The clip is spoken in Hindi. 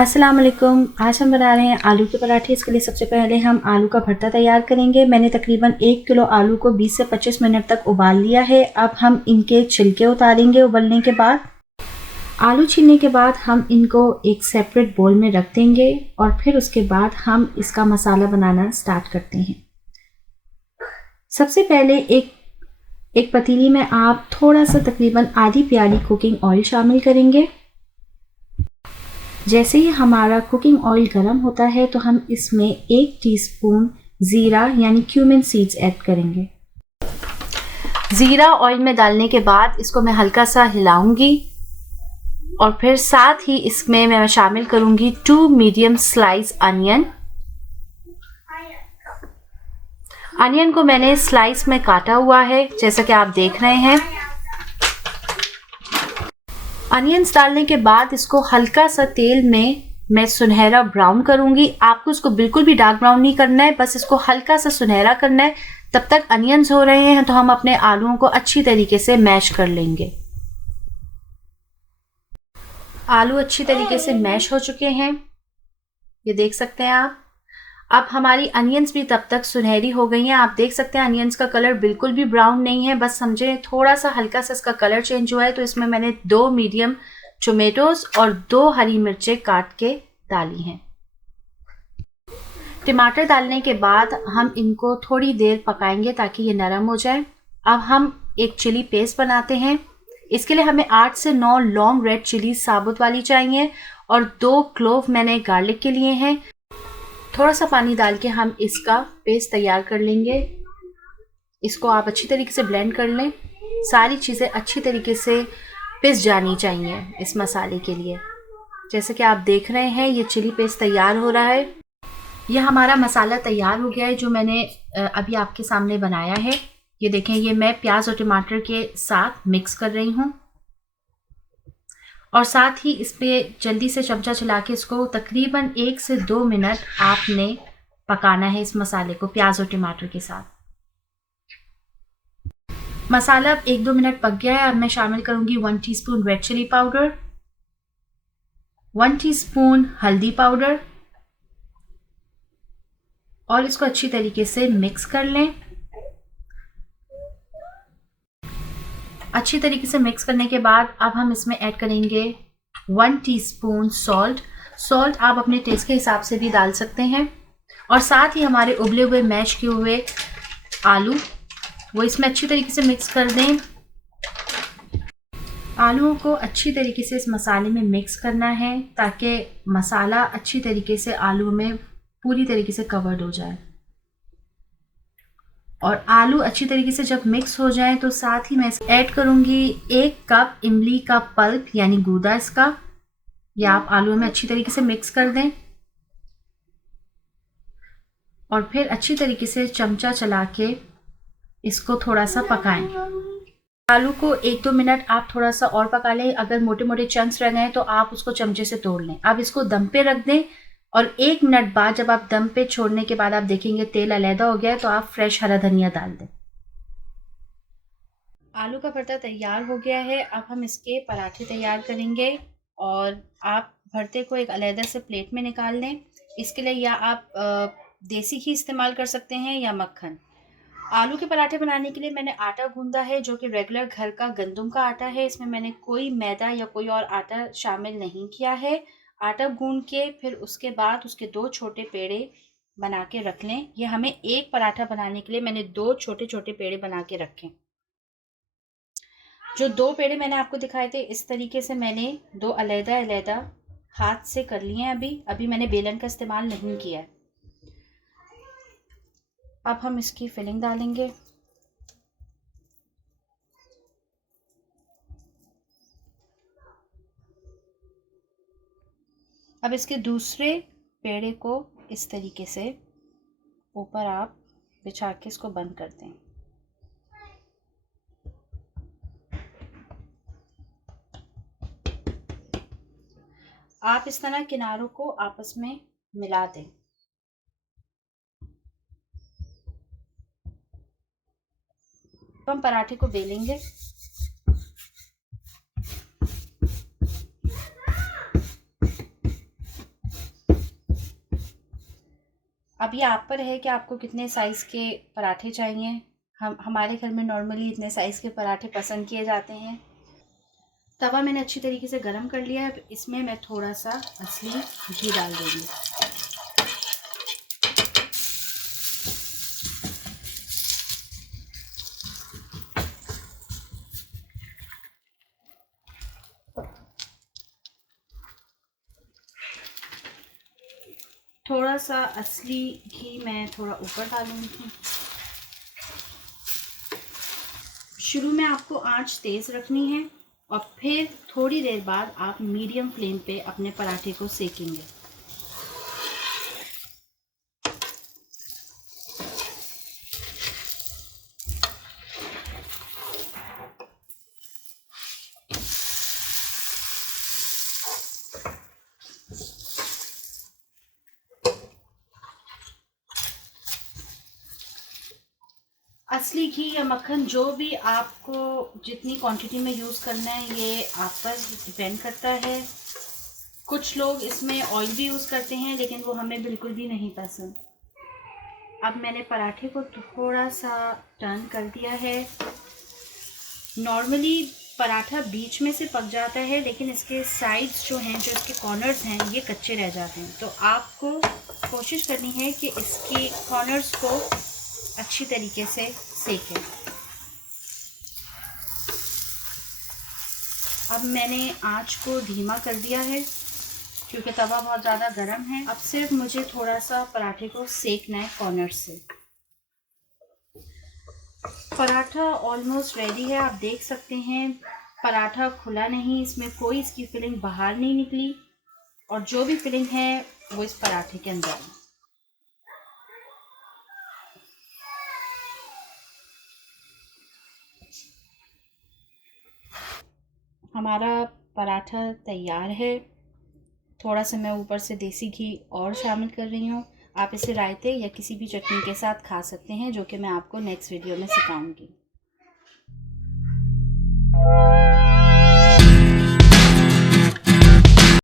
अस्सलाम वालेकुम। आज हम बना रहे हैं आलू के पराठे। इसके लिए सबसे पहले हम आलू का भरता तैयार करेंगे। मैंने तकरीबन 1 किलो आलू को 20 से 25 मिनट तक उबाल लिया है। अब हम इनके छिलके उतारेंगे। उबलने के बाद आलू छीलने के बाद हम इनको एक सेपरेट बोल में रख देंगे और फिर उसके बाद हम इसका मसाला बनाना स्टार्ट करते हैं। सबसे पहले एक पतीली में आप थोड़ा सा तकरीबन आधी प्याली कुकिंग ऑयल शामिल करेंगे। जैसे ही हमारा कुकिंग ऑयल गर्म होता है तो हम इसमें 1 टीस्पून ज़ीरा यानी क्यूमिन सीड्स ऐड करेंगे। ज़ीरा ऑयल में डालने के बाद इसको मैं हल्का सा हिलाऊंगी और फिर साथ ही इसमें मैं शामिल करूंगी 2 मीडियम स्लाइस अनियन। अनियन को मैंने स्लाइस में काटा हुआ है, जैसा कि आप देख रहे हैं। अनियंस डालने के बाद इसको हल्का सा तेल में मैं सुनहरा ब्राउन करूंगी। आपको इसको बिल्कुल भी डार्क ब्राउन नहीं करना है, बस इसको हल्का सा सुनहरा करना है। तब तक अनियंस हो रहे हैं तो हम अपने आलूओं को अच्छी तरीके से मैश कर लेंगे। आलू अच्छी तरीके से मैश हो चुके हैं, ये देख सकते हैं आप। अब हमारी अनियंस भी तब तक सुनहरी हो गई हैं। आप देख सकते हैं अनियंस का कलर बिल्कुल भी ब्राउन नहीं है, बस समझे थोड़ा सा हल्का सा इसका कलर चेंज हुआ है। तो इसमें मैंने 2 मीडियम टोमेटोज और 2 हरी मिर्चें काट के डाली हैं। टमाटर डालने के बाद हम इनको थोड़ी देर पकाएंगे ताकि ये नरम हो जाए। अब हम एक चिली पेस्ट बनाते हैं। इसके लिए हमें 8 से 9 लॉन्ग रेड चिली साबुत वाली चाहिए और 2 क्लोव मैंने गार्लिक के लिए हैं। थोड़ा सा पानी डाल के हम इसका पेस्ट तैयार कर लेंगे। इसको आप अच्छी तरीके से ब्लेंड कर लें। सारी चीज़ें अच्छी तरीके से पिस जानी चाहिए इस मसाले के लिए। जैसे कि आप देख रहे हैं ये चिली पेस्ट तैयार हो रहा है। यह हमारा मसाला तैयार हो गया है जो मैंने अभी आपके सामने बनाया है। ये देखें, ये मैं प्याज और टमाटर के साथ मिक्स कर रही हूँ और साथ ही इस पे जल्दी से चमचा चला के इसको तकरीबन 1 से 2 मिनट आपने पकाना है इस मसाले को प्याज और टमाटर के साथ। मसाला अब 1-2 मिनट पक गया है। अब मैं शामिल करूंगी 1 teaspoon red chili powder, 1 teaspoon हल्दी पाउडर और इसको अच्छी तरीके से मिक्स कर लें। अच्छी तरीके से मिक्स करने के बाद अब हम इसमें ऐड करेंगे 1 टीस्पून सॉल्ट। सॉल्ट आप अपने टेस्ट के हिसाब से भी डाल सकते हैं और साथ ही हमारे उबले हुए मैश किए हुए आलू वो इसमें अच्छी तरीके से मिक्स कर दें। आलूओं को अच्छी तरीके से इस मसाले में मिक्स करना है ताकि मसाला अच्छी तरीके से आलू में पूरी तरीके से कवर्ड हो जाए। और आलू अच्छी तरीके से जब मिक्स हो जाए तो साथ ही मैं ऐड करूंगी 1 कप इमली का पल्प यानी गूदा इसका। या आप आलू में अच्छी तरीके से मिक्स कर दें और फिर अच्छी तरीके से चमचा चला के इसको थोड़ा सा पकाएं। आलू को 1-2 मिनट आप थोड़ा सा और पका लें। अगर मोटे मोटे चंक्स रह गए तो आप उसको चमचे से तोड़ लें। अब इसको दम पे रख दें और 1 मिनट बाद जब आप दम पे छोड़ने के बाद आप देखेंगे तेल अलहदा हो गया है तो आप फ्रेश हरा धनिया डाल दें। आलू का भरता तैयार हो गया है। अब हम इसके पराठे तैयार करेंगे और आप भरते को एक अलहदा से प्लेट में निकाल लें। इसके लिए या आप देसी घी इस्तेमाल कर सकते हैं या मक्खन। आलू के पराठे बनाने के लिए मैंने आटा गूंदा है जो कि रेगुलर घर का गंदम का आटा है। इसमें मैंने कोई मैदा या कोई और आटा शामिल नहीं किया है। आटा गूंद के फिर उसके बाद उसके 2 छोटे पेड़े बना के रख लें। ये हमें एक पराठा बनाने के लिए मैंने 2 छोटे छोटे पेड़े बना के रखे। जो 2 पेड़े मैंने आपको दिखाए थे इस तरीके से मैंने 2 अलहदा अलहदा हाथ से कर लिए हैं। अभी मैंने बेलन का इस्तेमाल नहीं किया है। अब हम इसकी फिलिंग डालेंगे। अब इसके दूसरे पेड़े को इस तरीके से ऊपर आप बिछा के इसको बंद कर दें। आप इस तरह किनारों को आपस में मिला दें। हम पराठे को बेलेंगे। अब ये आप पर है कि आपको कितने साइज़ के पराठे चाहिए। हमारे घर में नॉर्मली इतने साइज़ के पराठे पसंद किए जाते हैं। तवा मैंने अच्छी तरीके से गरम कर लिया है। अब इसमें मैं थोड़ा सा असली घी डाल दूँगी। थोड़ा सा असली घी मैं थोड़ा ऊपर डालूँगी। शुरू में आपको आंच तेज़ रखनी है और फिर थोड़ी देर बाद आप मीडियम फ्लेम पे अपने पराठे को सेकेंगे। असली घी या मक्खन जो भी आपको जितनी क्वांटिटी में यूज़ करना है ये आप पर डिपेंड करता है। कुछ लोग इसमें ऑयल भी यूज़ करते हैं लेकिन वो हमें बिल्कुल भी नहीं पसंद। अब मैंने पराठे को थोड़ा सा टर्न कर दिया है। नॉर्मली पराठा बीच में से पक जाता है लेकिन इसके साइड्स जो हैं, जो इसके कॉर्नर्स हैं, ये कच्चे रह जाते हैं। तो आपको कोशिश करनी है कि इसके कॉर्नर्स को अच्छी तरीके से सेकें। अब मैंने आंच को धीमा कर दिया है क्योंकि तवा बहुत ज़्यादा गर्म है। अब सिर्फ मुझे थोड़ा सा पराठे को सेकना है कॉर्नर से। पराठा ऑलमोस्ट रेडी है। आप देख सकते हैं पराठा खुला नहीं, इसमें कोई इसकी फिलिंग बाहर नहीं निकली और जो भी फिलिंग है वो इस पराठे के अंदर है। हमारा पराठा तैयार है। थोड़ा सा मैं ऊपर से देसी घी और शामिल कर रही हूँ। आप इसे रायते या किसी भी चटनी के साथ खा सकते हैं, जो कि मैं आपको नेक्स्ट वीडियो में सिखाऊंगी।